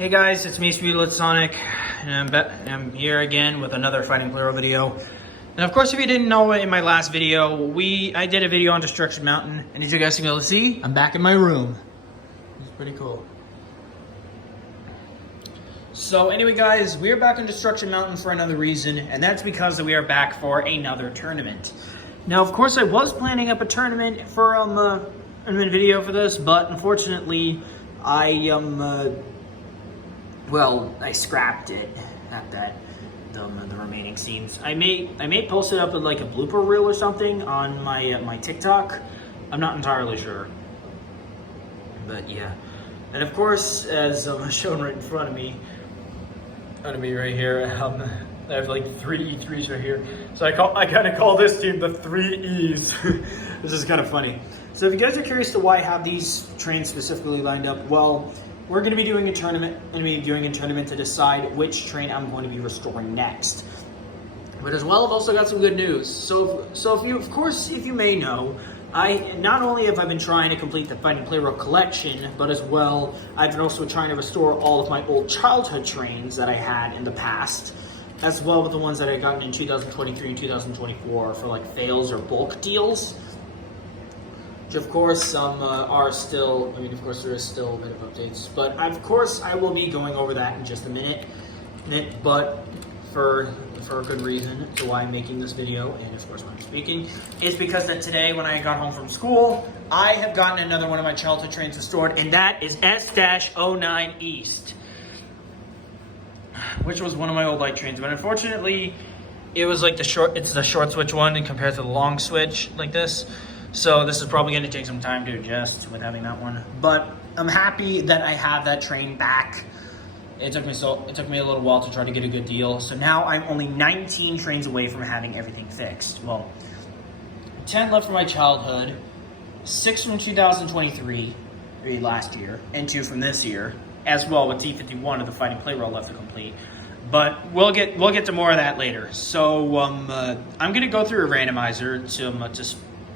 Hey guys, it's me, Sonic, and I'm here again with another Fighting Plarail video. And of course, if you didn't know in my last video, I did a video on Destruction Mountain, and as you guys can be able to see, I'm back in my room. It's pretty cool. So anyway guys, we are back on Destruction Mountain for another reason, and that's because we are back for another tournament. Now of course I was planning up a tournament for a video for this, but unfortunately I scrapped it at that, the remaining scenes. I may post it up in like a blooper reel or something on my TikTok. I'm not entirely sure, but yeah. And of course, as shown right in front of me right here, I have like 3 E3s right here. So I kind of call this team the 3 E's. This is kind of funny. So if you guys are curious to why I have these trains specifically lined up, well, we're going to be doing a tournament. To decide which train I'm going to be restoring next. But as well, I've also got some good news. So if you may know, not only have I been trying to complete the Fighting Plarail collection, but as well, I've been also trying to restore all of my old childhood trains that I had in the past, as well with the ones that I gotten in 2023 and 2024 for like fails or bulk deals. Which of course some are still, of course there is still a bit of updates, but of course I will be going over that in just a minute, but for a good reason to why I'm making this video, and of course when I'm speaking, is because that today when I got home from school, I have gotten another one of my childhood trains restored, and that is S-09 East, which was one of my old light trains, but unfortunately it was like it's the short switch one and compared to the long switch like this. So this is probably going to take some time to adjust with having that one, but I'm happy that I have that train back. It took me a little while to try to get a good deal. So now I'm only 19 trains away from having everything fixed. Well, 10 left from my childhood, 6 from 2023, last year, and 2 from this year, as well with D51 of the Fighting Plarail left to complete. But we'll get to more of that later. So I'm going to go through a randomizer to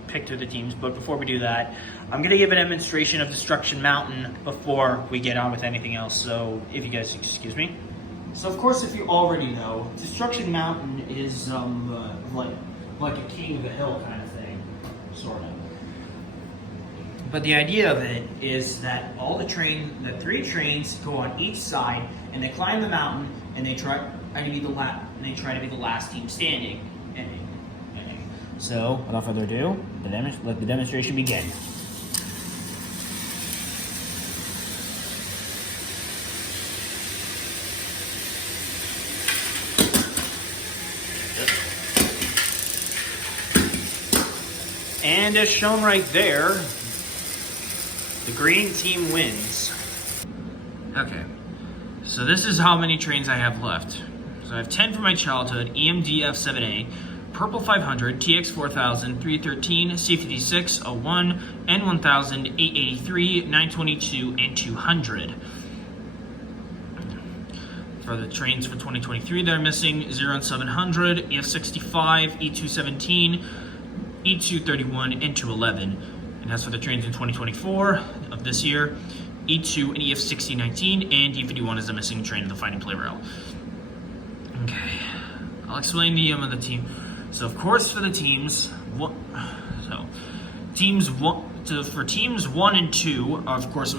pick through the teams, but before we do that, I'm going to give a demonstration of Destruction Mountain before we get on with anything else, so if you guys excuse me. So of course, if you already know, Destruction Mountain is like a king of the hill kind of thing, sort of. But the idea of it is that the 3 trains go on each side, and they climb the mountain, and they try to be the last team standing. So, without further ado, let the demonstration begin. And as shown right there, the green team wins. Okay, so this is how many trains I have left. So I have 10 from my childhood, EMD F7A, Purple 500, TX 4000, 313, C56, 01, N1000, 883, 922, and 200. For the trains for 2023, they're missing 0 and 700, EF65, E217, E231, and 211. And as for the trains in 2024 of this year, E2 and EF6019, and D51 is the missing train of the Fighting Plarail. Okay, I'll explain the team. So of course for the teams, for teams 1 and 2, of course the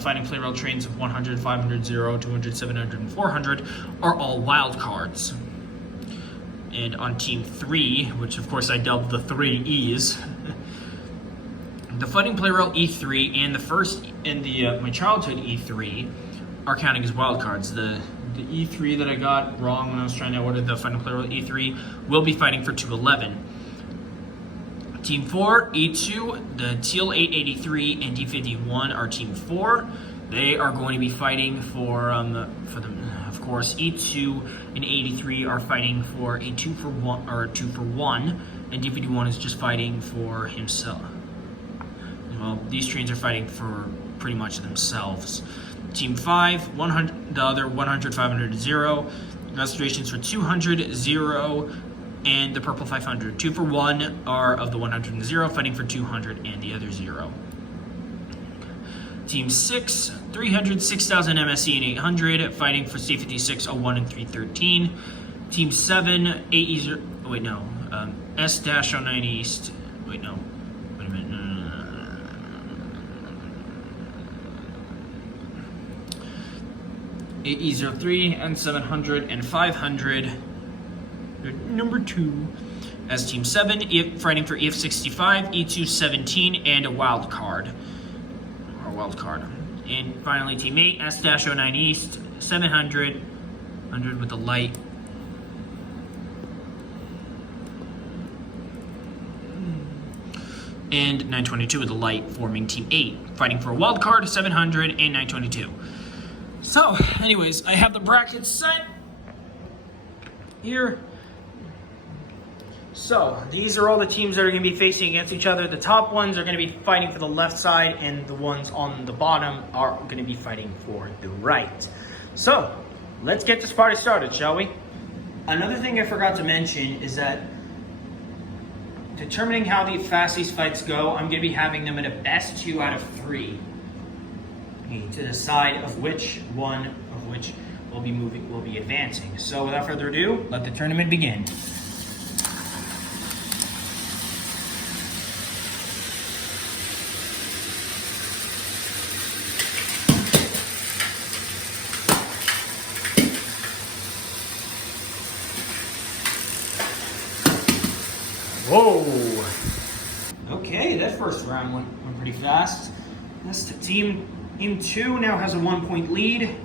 Fighting Plarail trains of 100, 500, 0, 200, 700, and 400 are all wild cards. And on team 3, which of course I dubbed the 3 E's, the Fighting Plarail E3 and my childhood E3 are counting as wild cards. The E3 that I got wrong when I was trying to order the Fighting Plarail E3 will be fighting for 211. Team 4, E2, the Teal 883 and D51 are Team 4. They are going to be fighting for them. Of course, E2 and 83 are fighting for a 2 for 1, and D51 is just fighting for himself. Well, these trains are fighting for pretty much themselves. Team 5, 100, the other 100, 500, 0. Restorations for 200, 0, and the Purple 500. 2 for 1 are of the 100 and 0, fighting for 200 and the other 0. Team 6, 300, 6,000 MSE and 800, fighting for C5601 and 313. Team 7, AE0, wait, no, S-09 East, wait, no, wait a minute, no. AE03, N700, and 500, number 2. As Team 7, fighting for EF65, E217, and a wild card. And finally, Team 8, S-09 East, 700, 100 with the light. And 922 with the light, forming Team 8, fighting for a wild card, 700, and 922. So, anyways, I have the brackets set here. So, these are all the teams that are going to be facing against each other. The top ones are going to be fighting for the left side, and the ones on the bottom are going to be fighting for the right. So, let's get this party started, shall we? Another thing I forgot to mention is that determining how fast these fights go, I'm going to be having them in a best 2 out of 3 to decide of which one of which will be advancing. So, without further ado, let the tournament begin. Whoa! Okay, that first round went pretty fast. This team 2 now has a 1-point lead.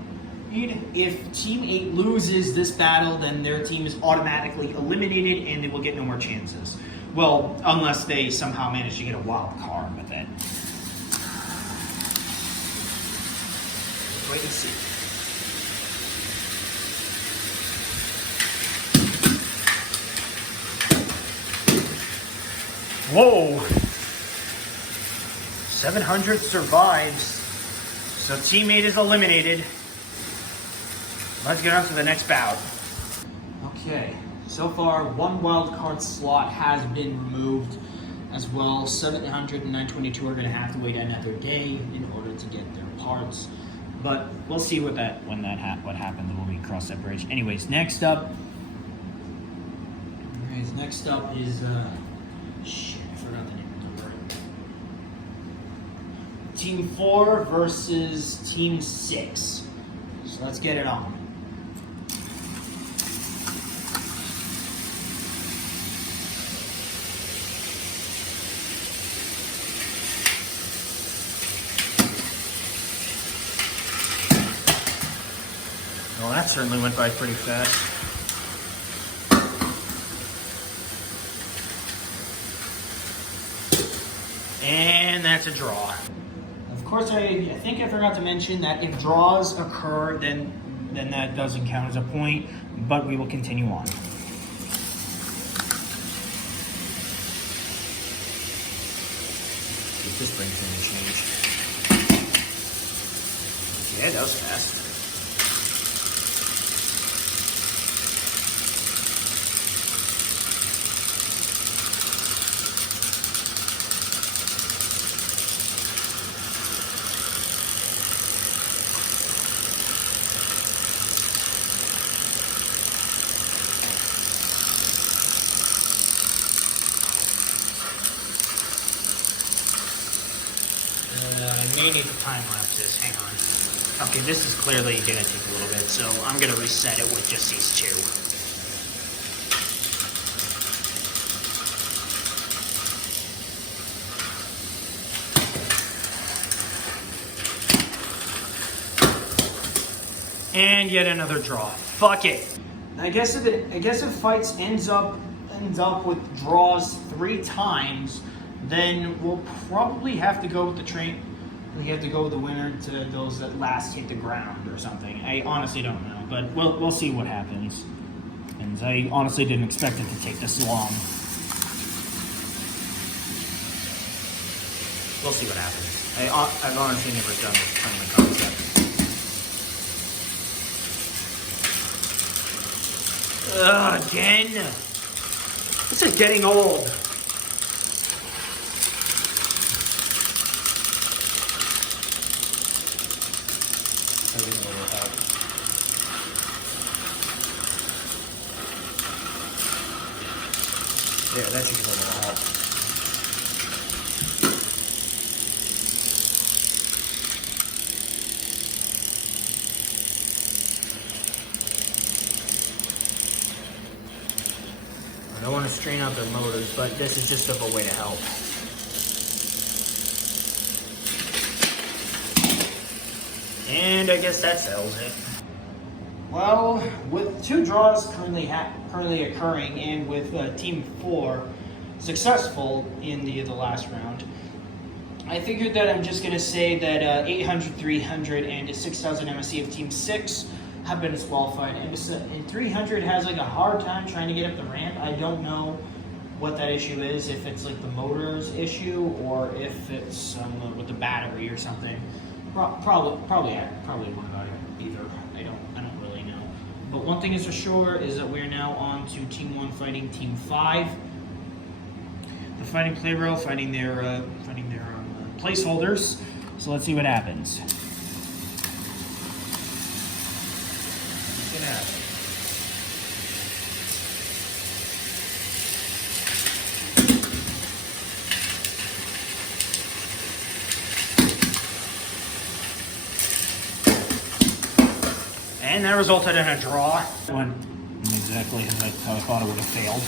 If Team 8 loses this battle, then their team is automatically eliminated and they will get no more chances. Well, unless they somehow manage to get a wild card with it. Wait and see. Whoa! 700 survives. So Team 8 is eliminated. Let's get on to the next bout. Okay, so far 1 wild card slot has been removed as well. 700 and 922 are going to have to wait another day in order to get their parts. But we'll see what happens when we cross that bridge. Anyways, next up is shit, I forgot the name of the word. Team 4 versus Team 6. So let's get it on. Well, that certainly went by pretty fast. And that's a draw. Of course, I think I forgot to mention that if draws occur, then that doesn't count as a point, but we will continue on. If this brings any change. Yeah, that was fast. I may need to time lapse this. Hang on. Okay, this is clearly going to take a little bit, so I'm going to reset it with just these 2. And yet another draw. Fuck it. I guess if fights ends up with draws 3 times, then we'll probably have to go with the train. We have to go with the winner to those that last hit the ground or something. I honestly don't know, but we'll see what happens. And I honestly didn't expect it to take this long. We'll see what happens. I've honestly never done this tournament concept. Again? This is getting old. So we know what help. There, that should give a little help. I don't want to strain out their motors, but this is just a way to help. And I guess that settles it. Well, with 2 draws currently occurring, and with Team 4 successful in the last round, I figured that I'm just going to say that 800, 300, and 6000 MSC of Team 6 have been disqualified, and 300 has like a hard time trying to get up the ramp. I don't know what that issue is, if it's like the motor's issue or if it's with the battery or something. Probably one about either. I don't really know. But one thing is for sure is that we're now on to Team 1 fighting Team 5. They're fighting Plarail, fighting their placeholders. So let's see what happens. And that resulted in a draw. Went exactly how I thought it would have failed.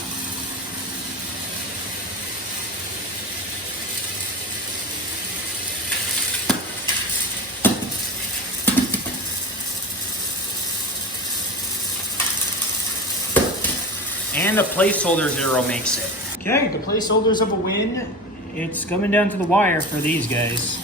And the placeholder 0 makes it. Okay, the placeholders have a win. It's coming down to the wire for these guys.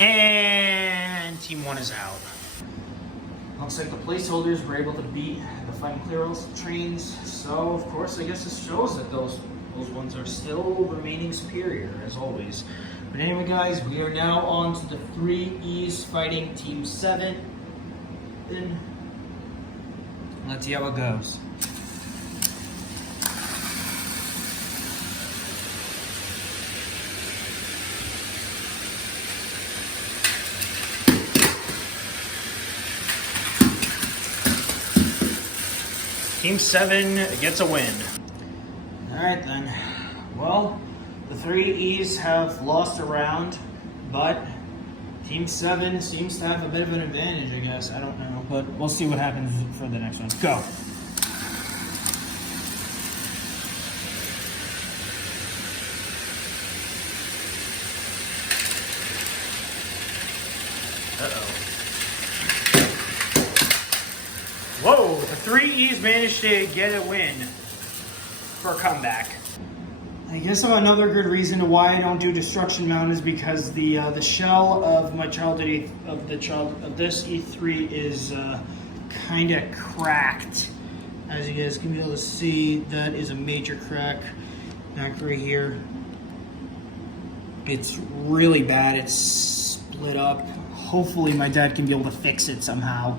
And Team 1 is out. Looks like the placeholders were able to beat the Fighting Plarail trains. So, of course, I guess this shows that those ones are still remaining superior, as always. But anyway, guys, we are now on to the 3Es fighting Team 7. Then let's see how it goes. Team 7 gets a win. Alright then. Well, the 3Es have lost a round, but Team 7 seems to have a bit of an advantage, I guess. I don't know, but we'll see what happens for the next one. Go! Uh-oh. Whoa, the 3Es managed to get a win for a comeback. I guess another good reason to why I don't do Destruction Mountain is because the shell of my childhood of this E3 is kind of cracked. As you guys can be able to see, that is a major crack back right here. It's really bad. It's split up. Hopefully my dad can be able to fix it somehow.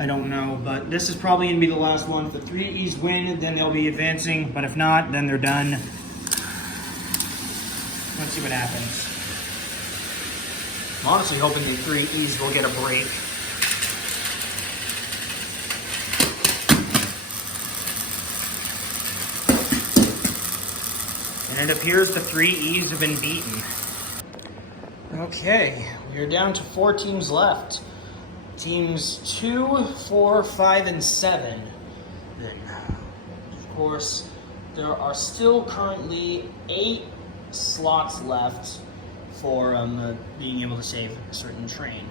I don't know, but this is probably going to be the last one. If the 3Es win, then they'll be advancing, but if not, then they're done. Let's see what happens. I'm honestly hoping the 3Es will get a break. And it appears the 3Es have been beaten. Okay, we are down to 4 teams left. Teams 2, 4, 5, and 7. Then, of course, there are still currently 8 slots left for being able to save a certain train.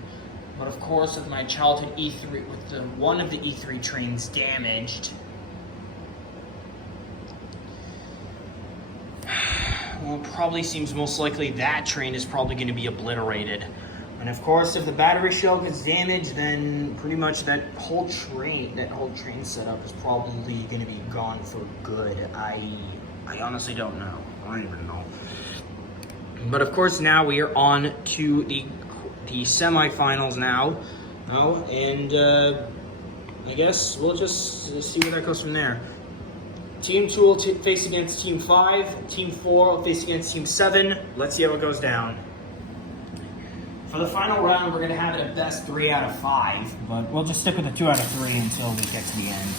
But of course, with my childhood E3, with one of the E3 trains damaged, well, it probably seems most likely that train is probably going to be obliterated. And of course, if the battery shell gets damaged, then pretty much that whole train setup is probably going to be gone for good. I honestly don't know. I don't even know. But of course, now we are on to the semifinals now. And I guess we'll just see where that goes from there. Team 2 will face against Team 5. Team 4 will face against Team 7. Let's see how it goes down. For the final round, we're going to have it at best 3 out of 5. But we'll just stick with the 2 out of 3 until we get to the end.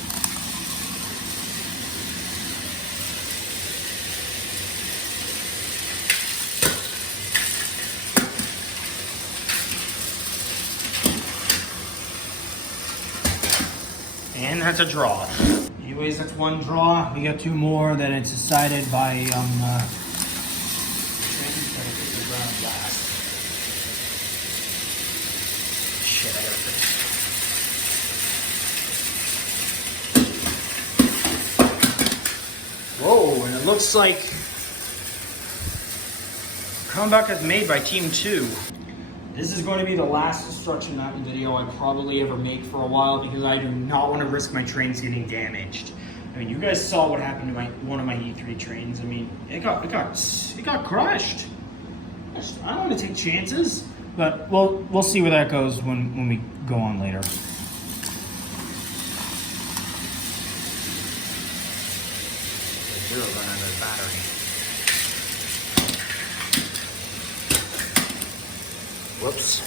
And that's a draw. Anyways, that's one draw. We got 2 more that it's decided by shit, I gotta fix. Whoa, and it looks like comeback is made by Team 2. This is going to be the last destruction mapping video I probably ever make for a while because I do not want to risk my trains getting damaged. I mean, you guys saw what happened to one of my E3 trains. I mean, it got crushed. I don't want to take chances, but we'll see where that goes when we go on later. Zero run out of the battery. Whoops.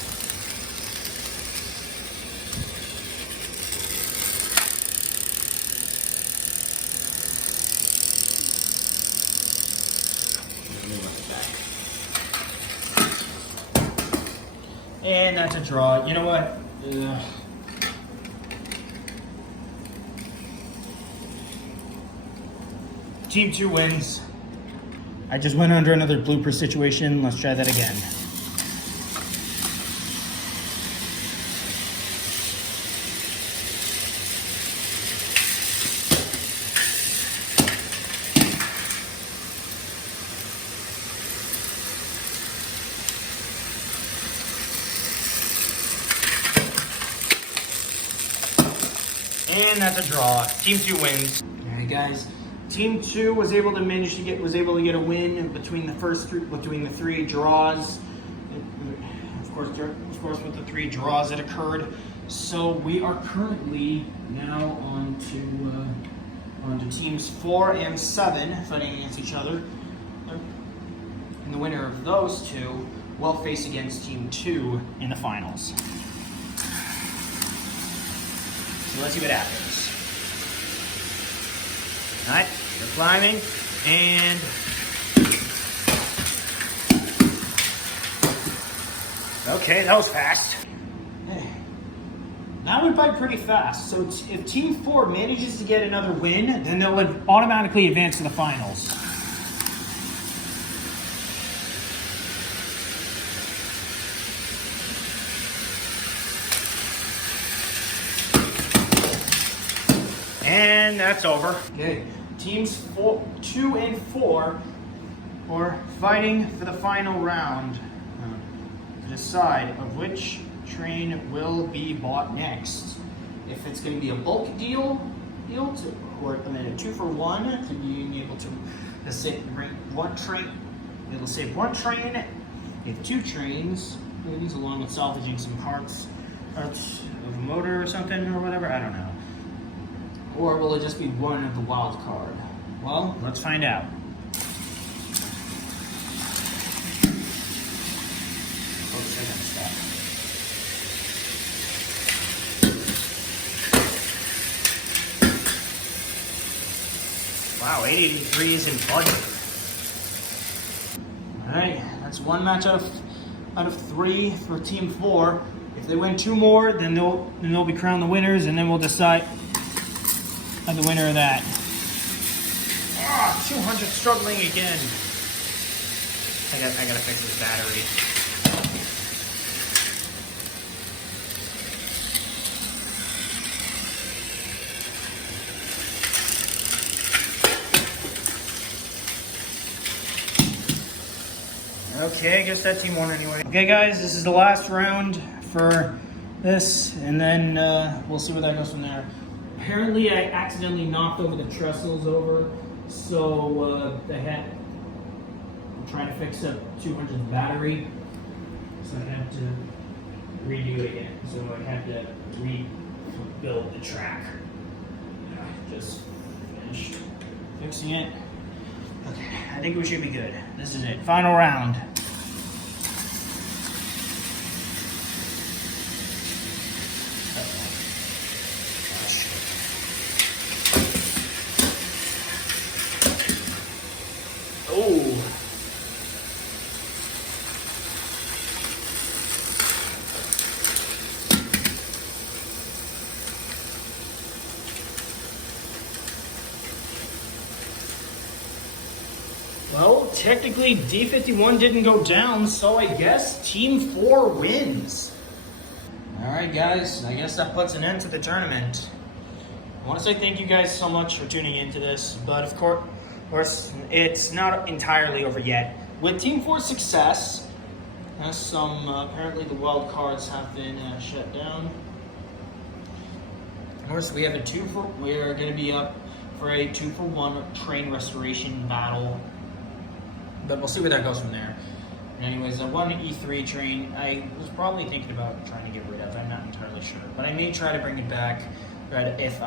And that's a draw. You know what? Team 2 wins. I just went under another blooper situation. Let's try that again. And that's a draw. Team 2 wins. All right, guys. Team 2 was able to get a win between the between the 3 draws. Of course, with the 3 draws that occurred. So we are currently now on to teams 4 and 7 fighting against each other. And the winner of those 2 will face against Team 2 in the finals. So let's see what happens. All right, we're climbing, and okay, that was fast. That went by pretty fast. So if Team 4 manages to get another win, then they'll automatically advance to the finals. And that's over. Okay, teams 2 and 4 are fighting for the final round to decide of which train will be bought next. If it's going to be a bulk deal or a 2-for-1 to being able to save one train. It'll save one train, if 2 trains, maybe along with salvaging some parts of a motor or something or whatever. I don't know. Or will it just be one of the wild card? Well, let's find out. Oops, I gotta stop. Wow, 883 is in budget. Alright, that's 1 match out of 3 for Team 4. If they win 2 more, then they'll be crowned the winners, and then we'll decide the winner of that. 200 struggling again. I gotta fix this battery. Okay, I guess that team won anyway. Okay guys, this is the last round for this, and then we'll see where that goes from there. Apparently I accidentally knocked over the trestles over, so I'm trying to fix up 200's battery, so I had to redo it again. So I had to build the track. Just finished fixing it. Okay, I think we should be good. This is it, final round. Oh. Well, technically D51 didn't go down, so I guess Team 4 wins. Alright guys, I guess that puts an end to the tournament. I want to say thank you guys so much for tuning into this, but of course, it's not entirely over yet. With Team 4's success, apparently the wild cards have been shut down. Of course, we have we're going to be up for a 2-for-1 train restoration battle. But we'll see where that goes from there. Anyways, the one E3 train, I was probably thinking about trying to get rid of. I'm not entirely sure. But I may try to bring it back if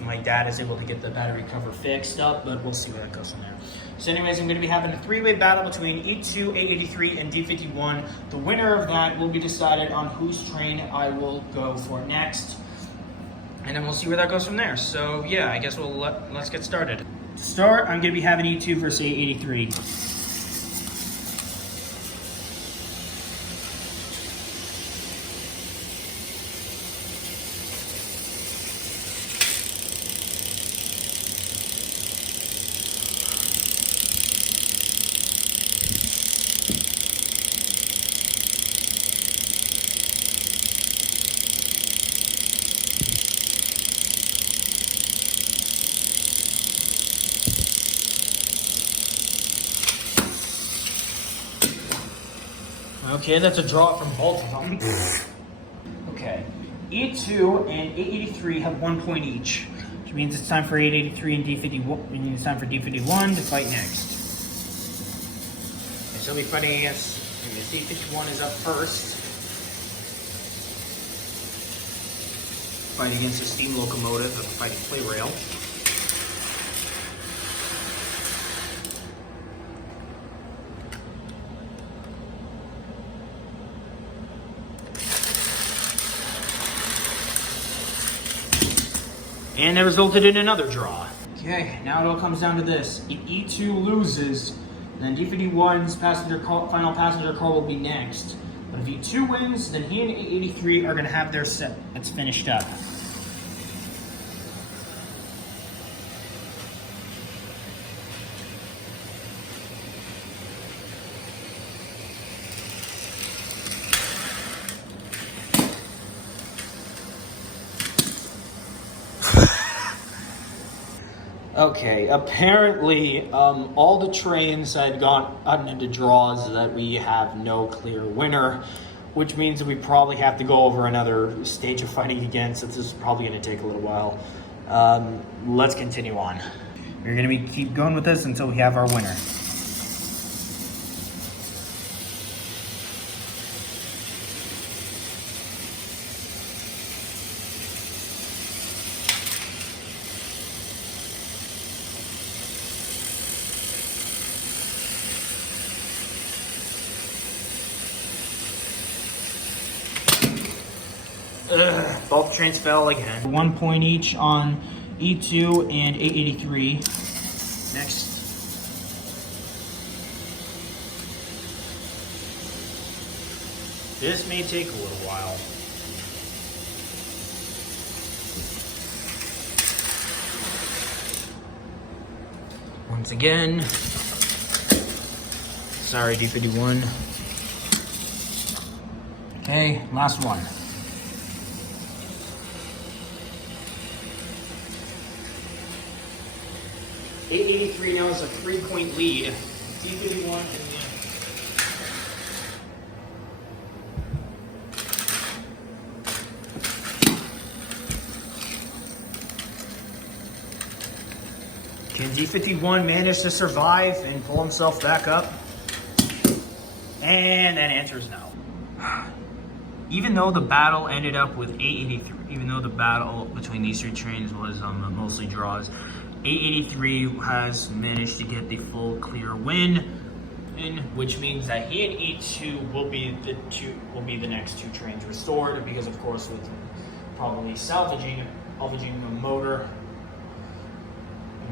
my dad is able to get the battery cover fixed up, but we'll see where that goes from there. So anyways, I'm going to be having a 3-way battle between E2, A83, and D51. The winner of that will be decided on whose train I will go for next. And then we'll see where that goes from there. So yeah, I guess let's get started. To start, I'm going to be having E2 versus A83. Okay, that's a draw from both of them. Okay, E2 and A83 have 1 point each, which means it's time for A83 and D51. It's time for D51 to fight next. Okay, so we'll be fighting against D51 is up first. Fight against a steam locomotive of a fighting Plarail. And that resulted in another draw. Okay, now it all comes down to this. If E2 loses, then D51's final passenger car will be next. But if E2 wins, then he and A83 are gonna have their set that's finished up. Okay, apparently all the trains had gotten into draws that we have no clear winner, which means that we probably have to go over another stage of fighting again, since this is probably going to take a little while. Let's continue on. We're going to keep going with this until we have our winner. Both trains fell again. 1 point each on E2 and A83. Next. This may take a little while. Once again. Sorry, D51. Okay, last one. A83 now has a 3-point lead. D51 in the Can D51 manage to survive and pull himself back up? And that answer is no. Even though the battle ended up with A83 even though the battle between these three trains was mostly draws. 883 has managed to get the full clear win, which means that he and E2 will be the next two trains restored, because of course with probably salvaging a motor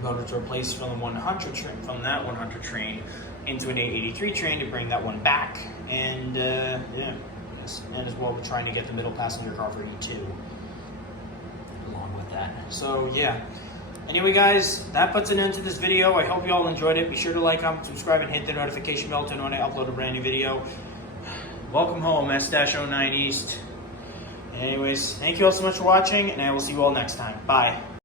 to replace from the 100 train, from that 100 train into an 883 train to bring that one back, and yeah, and as well we're trying to get the middle passenger car for E2 along with that. So yeah. Anyway, guys, that puts an end to this video. I hope you all enjoyed it. Be sure to like, comment, subscribe, and hit the notification bell to know when I upload a brand new video. Welcome home, S-09 East. Anyways, thank you all so much for watching, and I will see you all next time. Bye.